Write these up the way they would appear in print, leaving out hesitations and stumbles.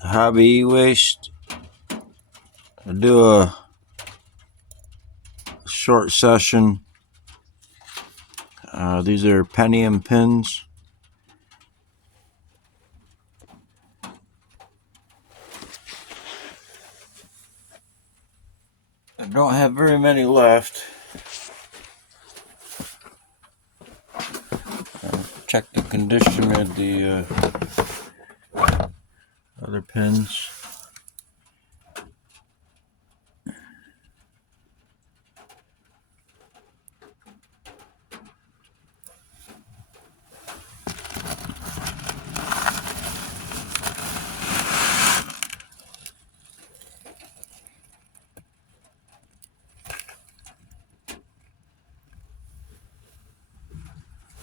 hobby e-waste. I do a short session. These are pentium pins. I don't have very many left. Check the condition of the other pins.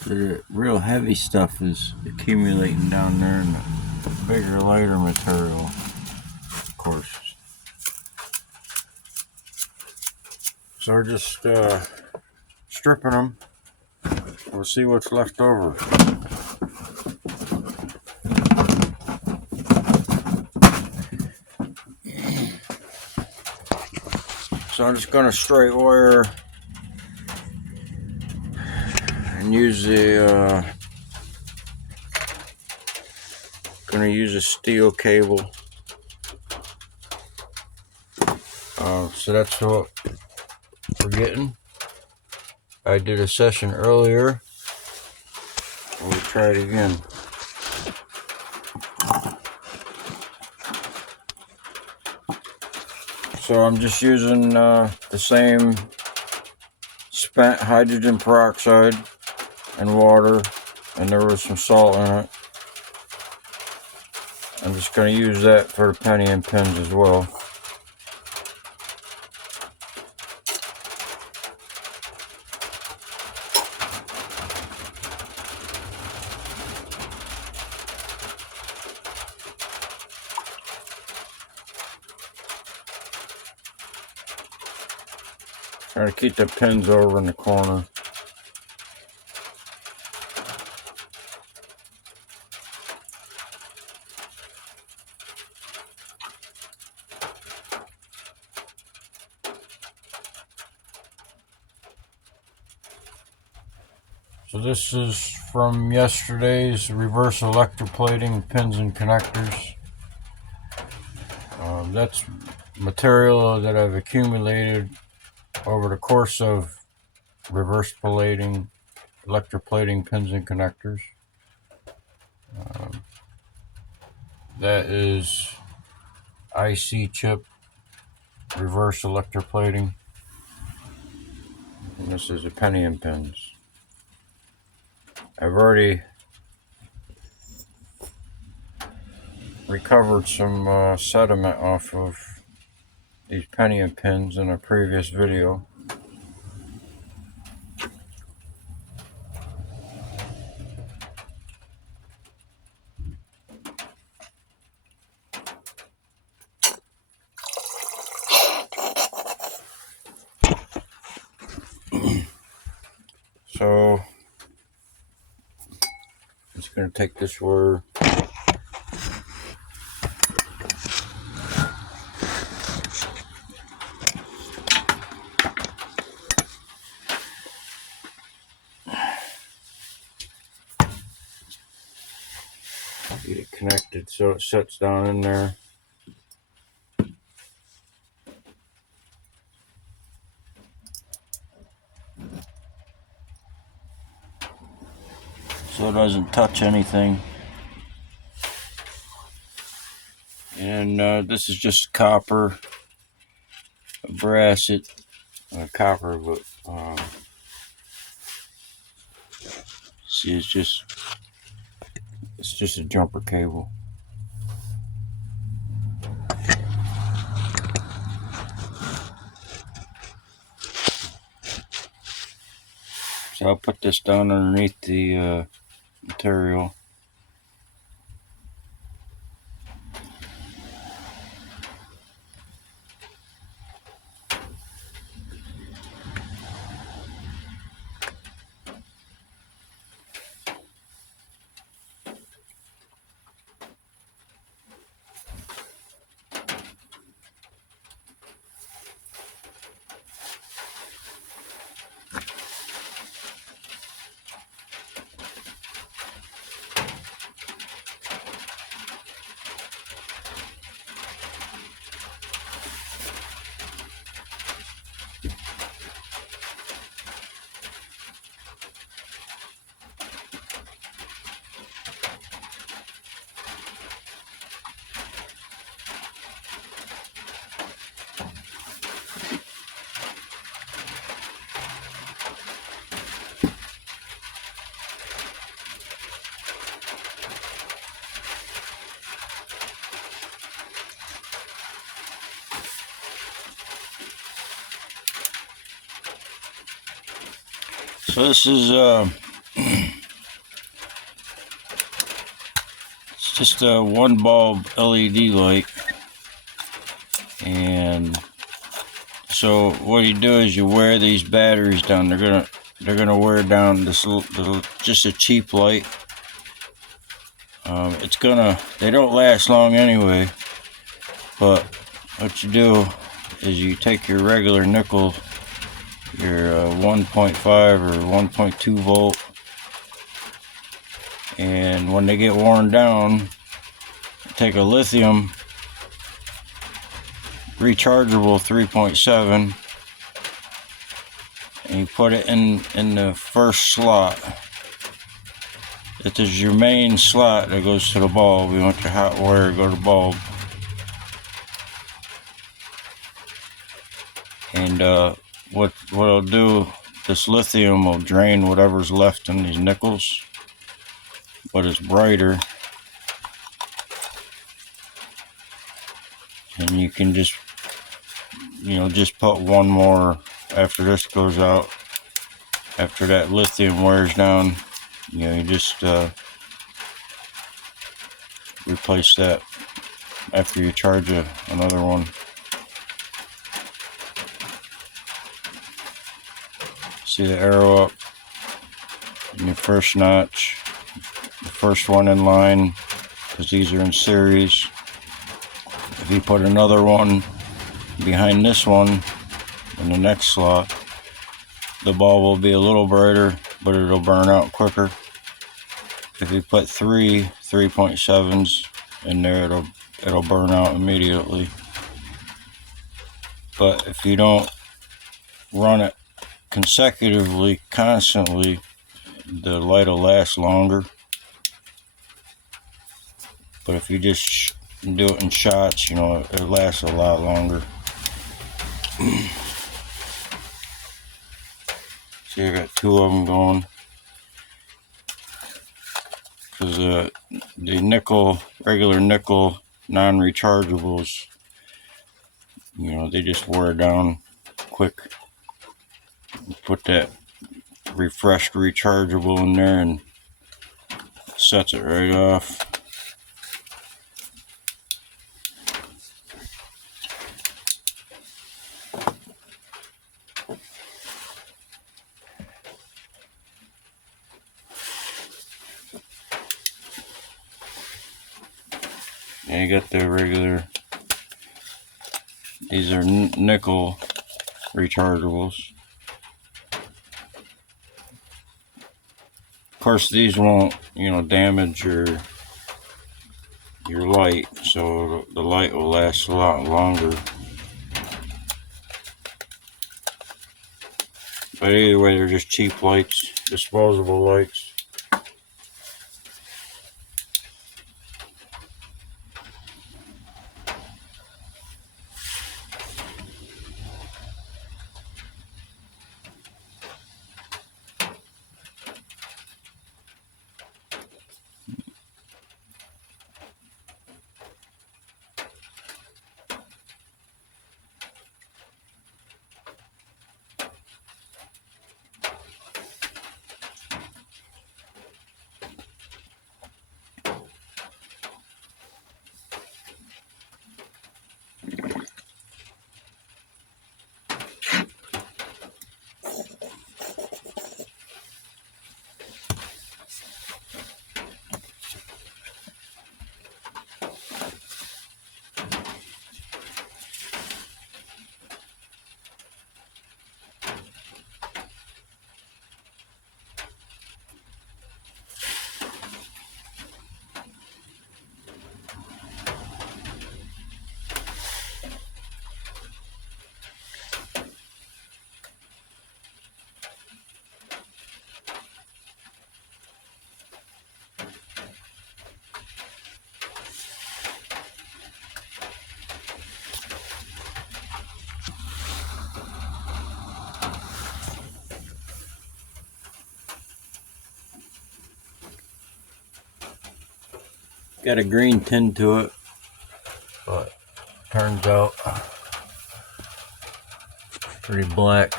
The real heavy stuff is accumulating down there in the bigger, lighter material, of course. So we're just stripping them. We'll see what's left over. So I'm just going to straight wire and use the going to use a steel cable. So that's what we're getting. I did a session earlier. We'll try it again. So I'm just using the same spent hydrogen peroxide and water, and there was some salt in it. I'm just going to use that for the pentium pins as well. Trying to keep the pins over in the corner. So this is from yesterday's reverse electroplating pins and connectors. That's material that I've accumulated over the course of reverse plating, electroplating pins and connectors. That is IC chip reverse electroplating, and this is the pentium pins. I've already recovered some sediment off of these pentium pins in a previous video. So I'm just going to take this wire, get it connected so it sits down in there. So it doesn't touch anything. And this is just copper, brass, copper, but see, it's just a jumper cable. So I'll put this down underneath the material. So this is it's just a one bulb LED light, and so what you do is you wear these batteries down. They're gonna wear down this little, just a cheap light. They don't last long anyway, but what you do is you take your regular nickel, your 1.5 or 1.2 volt, and when they get worn down, take a lithium rechargeable 3.7 and you put it in the first slot. It is your main slot that goes to the bulb. You want your hot wire to go to the bulb. And what it'll do, this lithium will drain whatever's left in these nickels, but it's brighter. And you can just put one more after this goes out. After that lithium wears down, you just replace that after you charge another one. See the arrow up in your first notch, the first one in line, because these are in series. If you put another one behind this one in the next slot, the bulb will be a little brighter, but it'll burn out quicker. If you put 3.7s in there, it'll burn out immediately. But if you don't run it consecutively, constantly, the light will last longer. But if you just do it in shots, it lasts a lot longer. See, I got two of them going. Because the regular nickel non-rechargeables, they just wear down quick. Put that refreshed rechargeable in there and sets it right off. And you got the regular, these are nickel rechargeables. Of course, these won't, damage your light, so the light will last a lot longer. But either way, they're just cheap lights, disposable lights. Got a green tint to it, but turns out pretty black.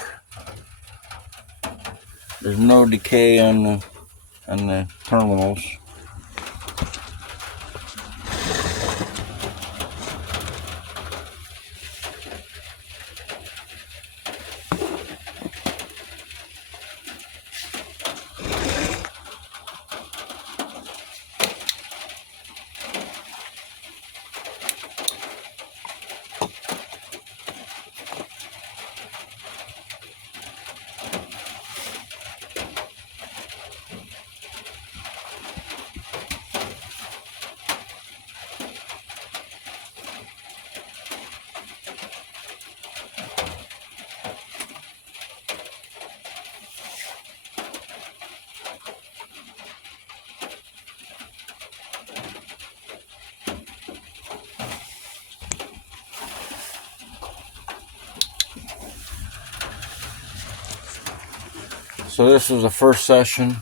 there's no decay on the terminals. So this was the first session.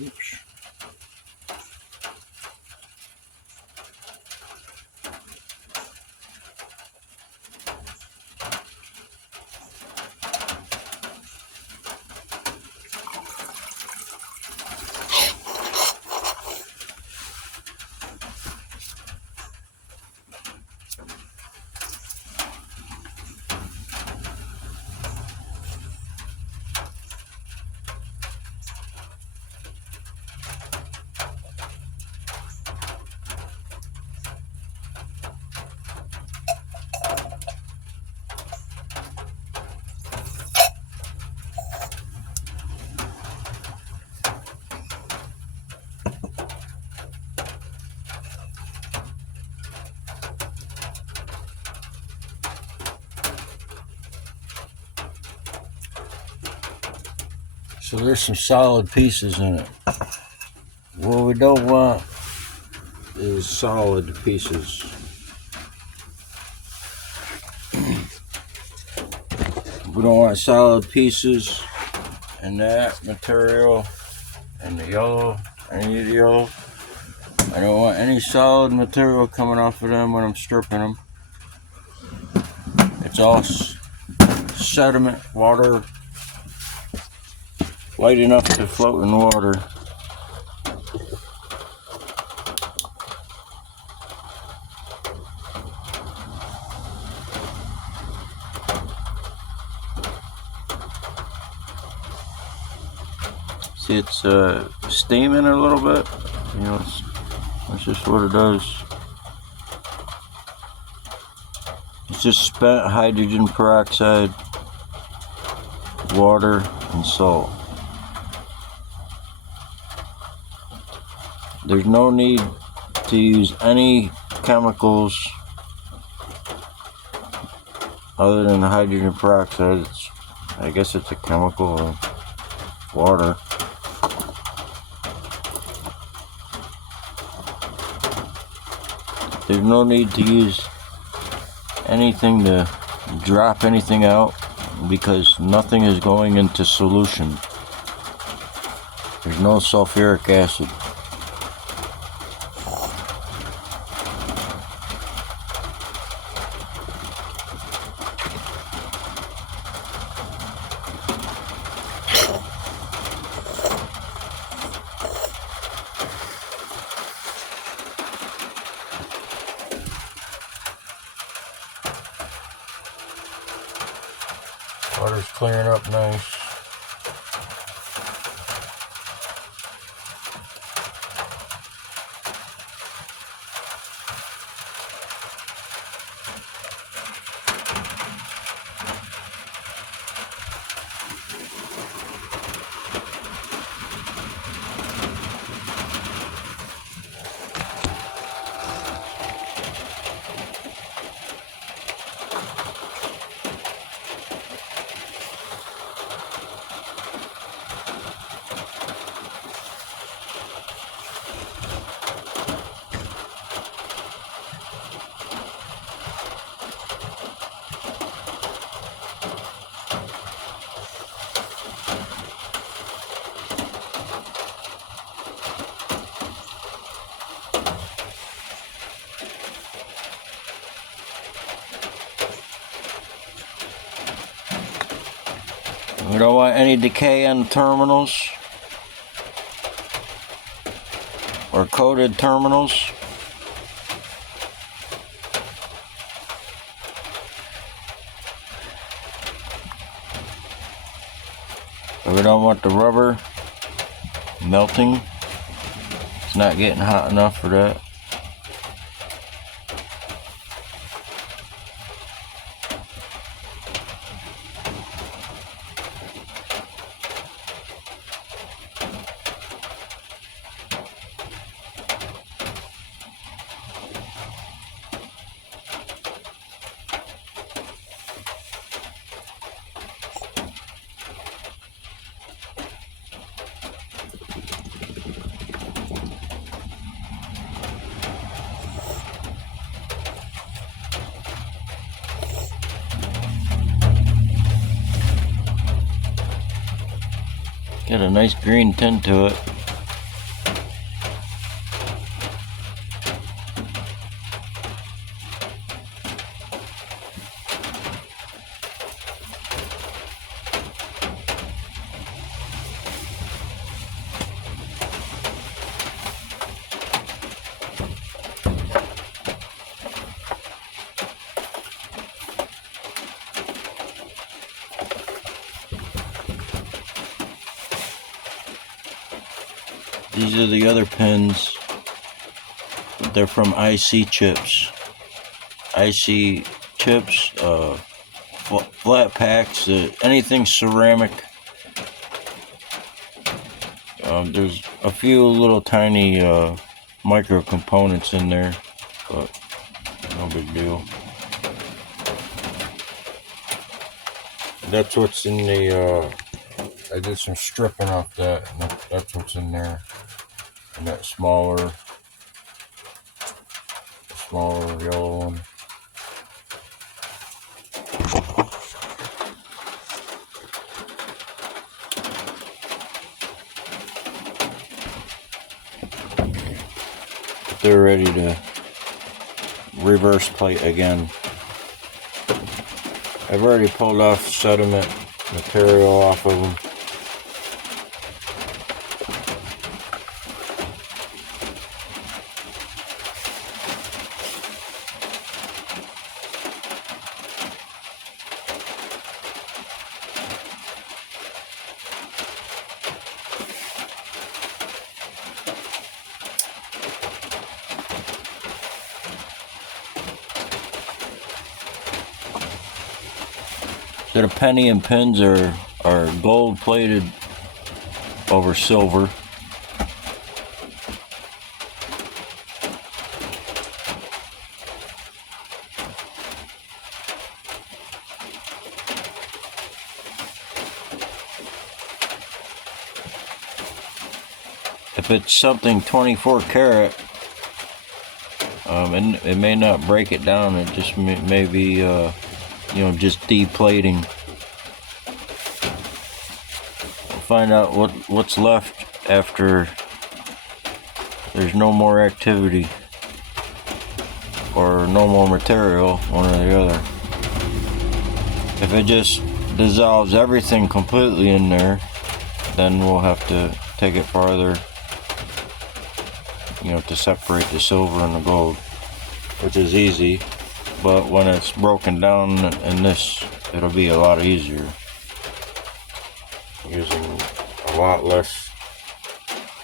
Oops. So there's some solid pieces in it. What we don't want is solid pieces. We don't want solid pieces in that material and the yellow, any of the yellow. I don't want any solid material coming off of them when I'm stripping them. It's all sediment, water, light enough to float in water. See, it's steaming a little bit. You know, that's just what it does. It's just spent hydrogen peroxide, water, and salt. There's no need to use any chemicals other than the hydrogen peroxide. I guess it's a chemical of water. There's no need to use anything to drop anything out because nothing is going into solution. There's no sulfuric acid. Water's clearing up nice. We don't want any decay on the terminals or coated terminals. We don't want the rubber melting. It's not getting hot enough for that. Got a nice green tint to it. These are the other pins. They're from IC chips. IC chips, flat packs, anything ceramic. There's a few little tiny micro components in there, but no big deal. That's what's in the, I did some stripping off that, and that's what's in there. And that smaller yellow one. They're ready to reverse plate again. I've already pulled off sediment material off of them. So the pentium pins are gold plated over silver. If it's something 24 karat, and it may not break it down. It just may be just deplating. Find out what's left after there's no more activity or no more material, one or the other. If it just dissolves everything completely in there, then we'll have to take it farther, to separate the silver and the gold, which is easy. But when it's broken down in this, it'll be a lot easier, using a lot less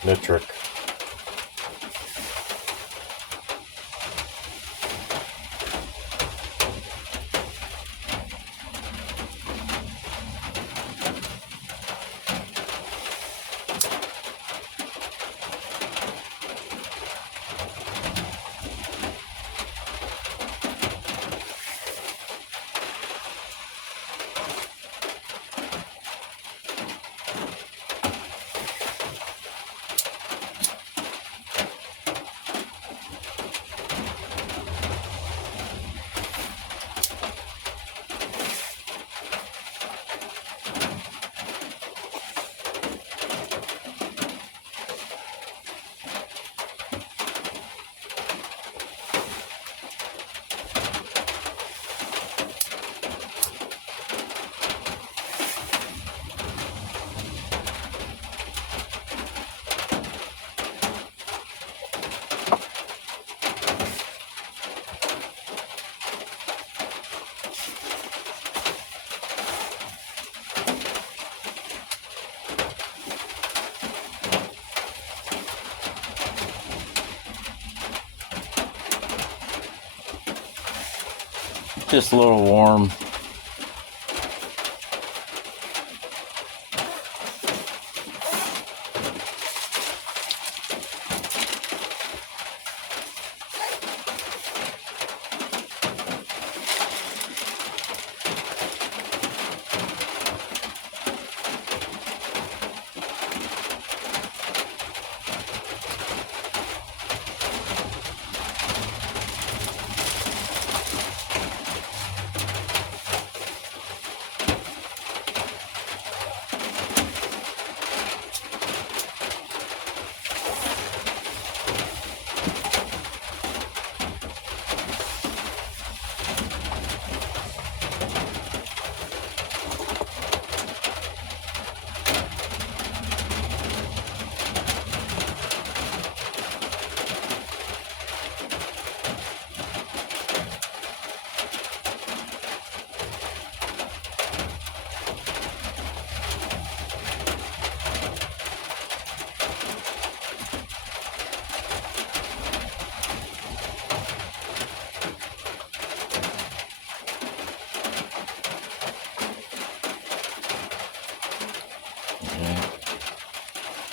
nitric. just a little warm.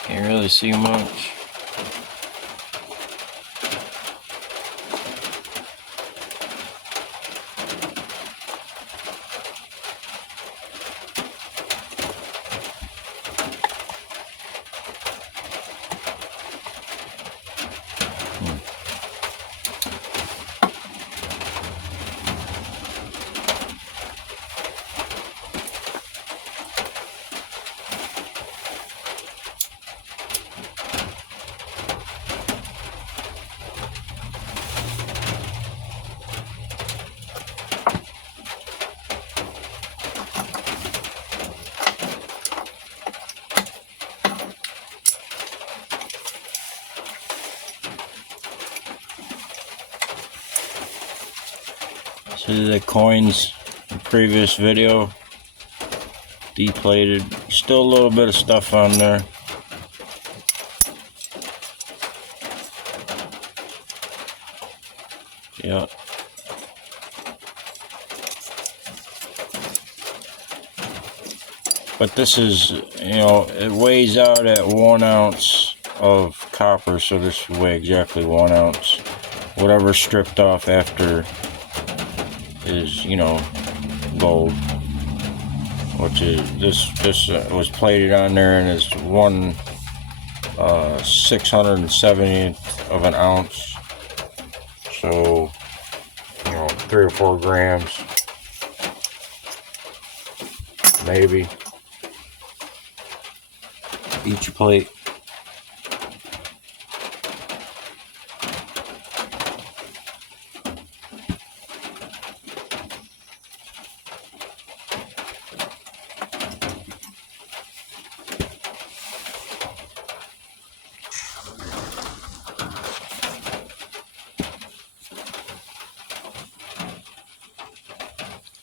Can't really see much. See the coins in the previous video, deplated. Still a little bit of stuff on there. Yeah. But this is, you know, it weighs out at 1 ounce of copper, so this should weigh exactly 1 ounce. Whatever's stripped off after is, you know, gold. Which is this was plated on there, and it's 1/670th of an ounce. So, you know, 3 or 4 grams, maybe, each plate.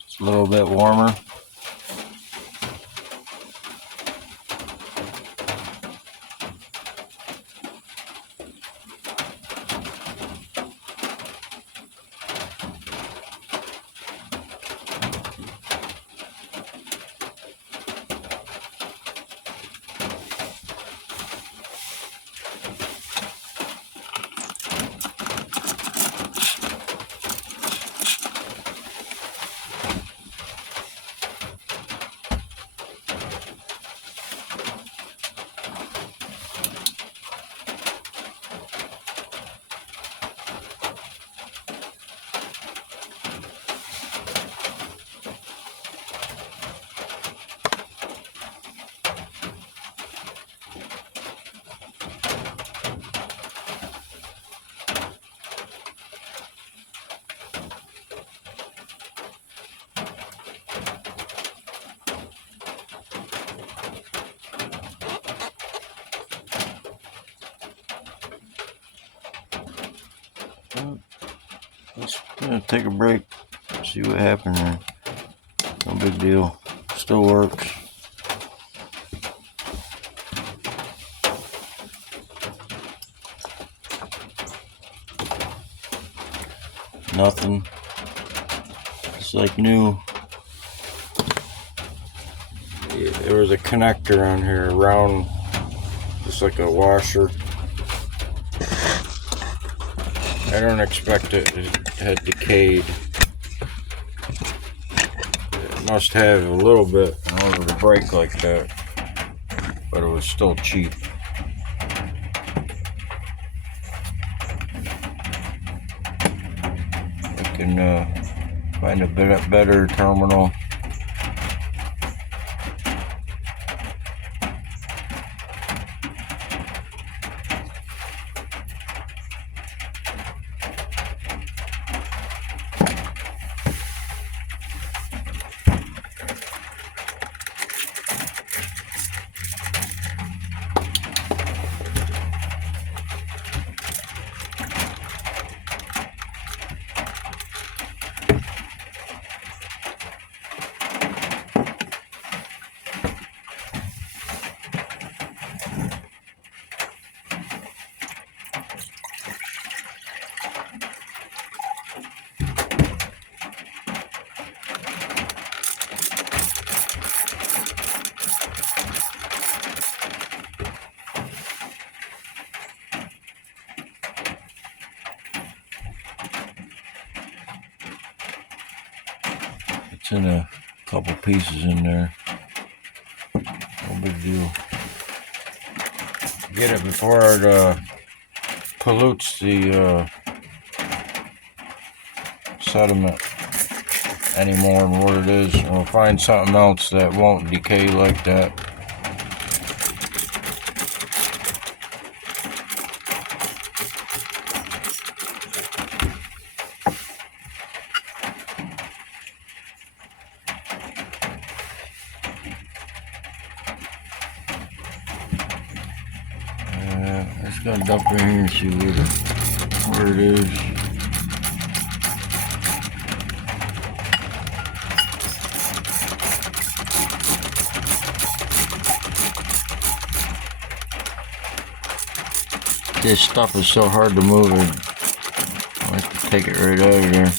It's a little bit warmer. Let's take a break, see what happened there. No big deal, still works. Nothing. It's like new. There was a connector on here around, just like a washer. I don't expect it had decayed. It must have a little bit in order to break like that, but it was still cheap. I can find a bit better terminal. It's in a couple pieces in there. No big deal. Get it before it pollutes the sediment any more than what it is. And we'll find something else that won't decay like that. I'm just gonna dump in here and see where it is. This stuff is so hard to move, I have to take it right out of there.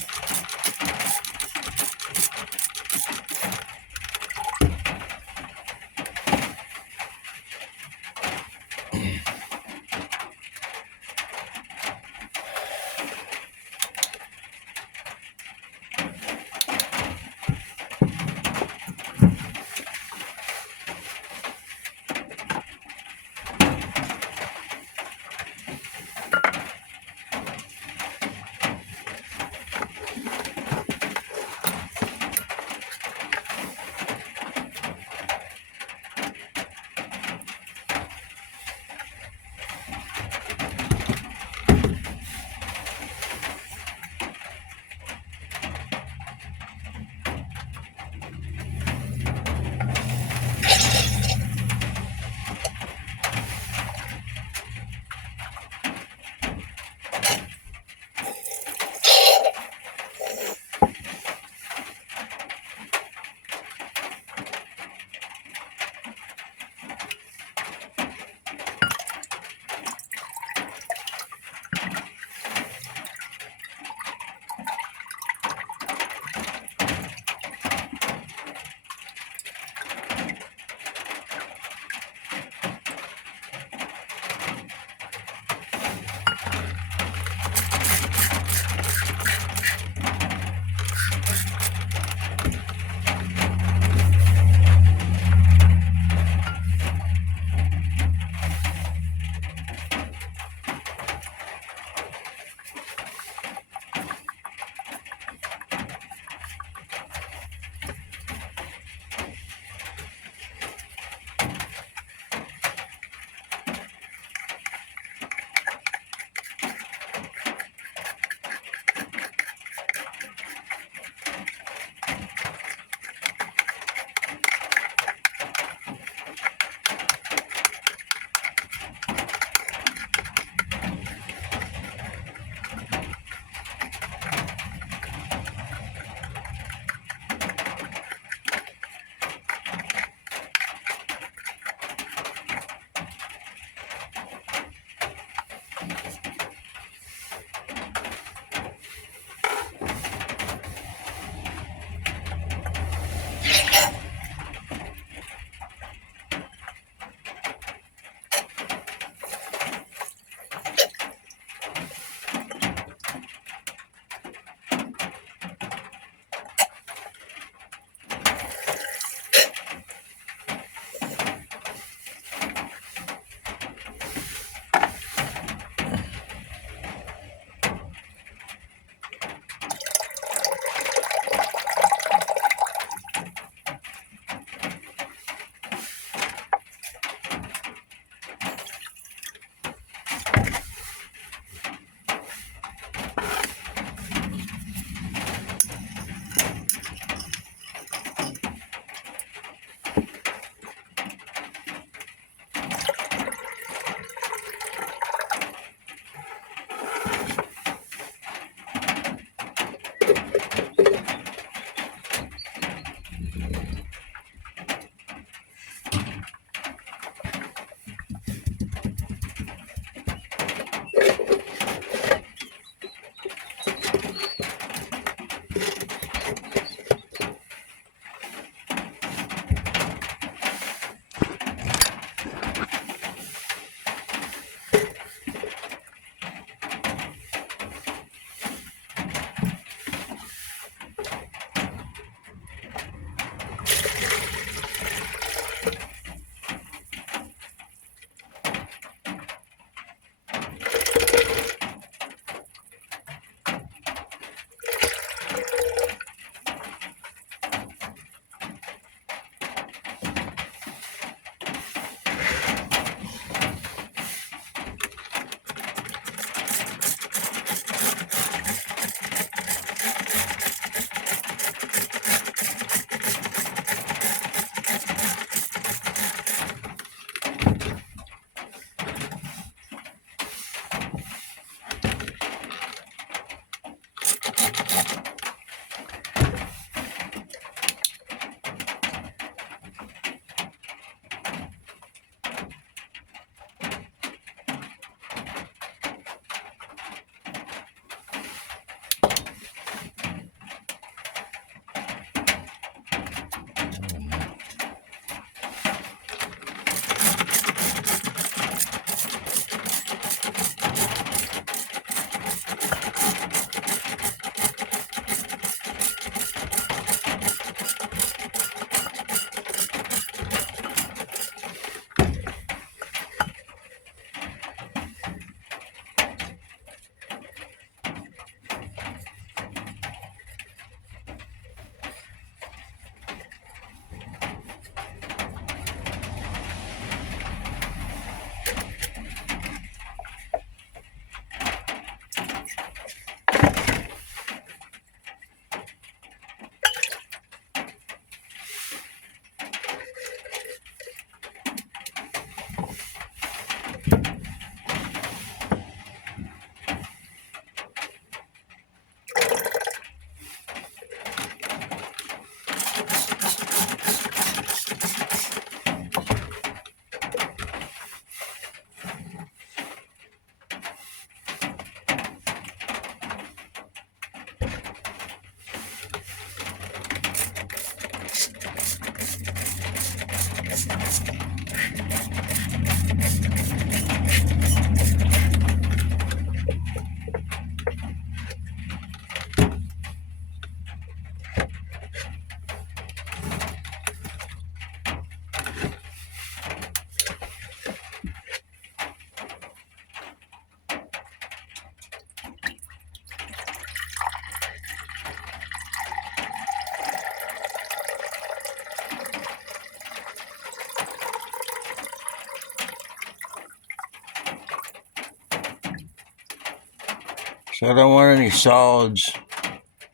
So I don't want any solids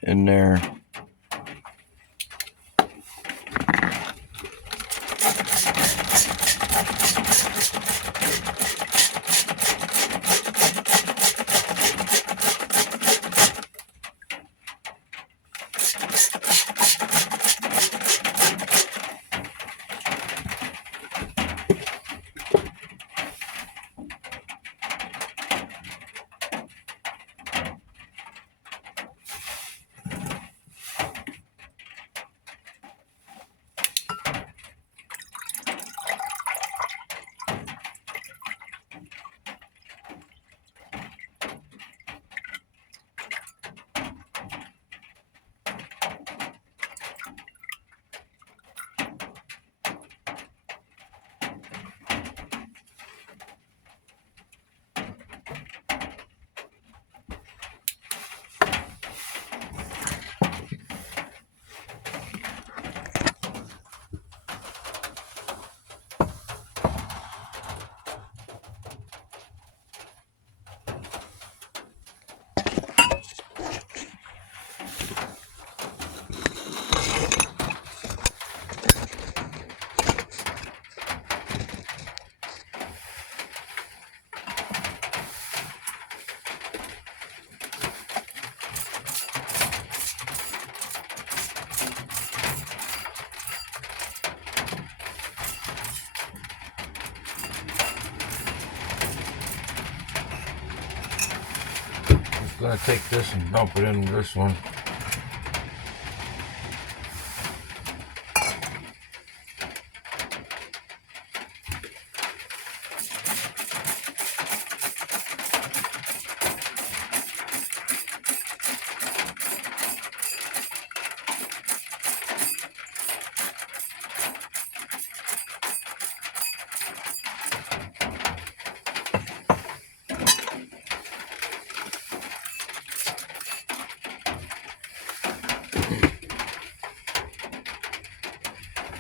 in there. I'm gonna take this and dump it into this one.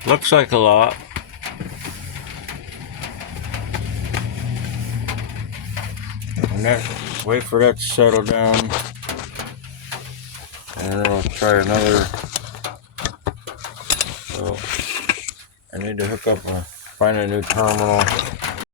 Looks like a lot. And then wait for that to settle down. And then I'll try another. So I need to find a new terminal.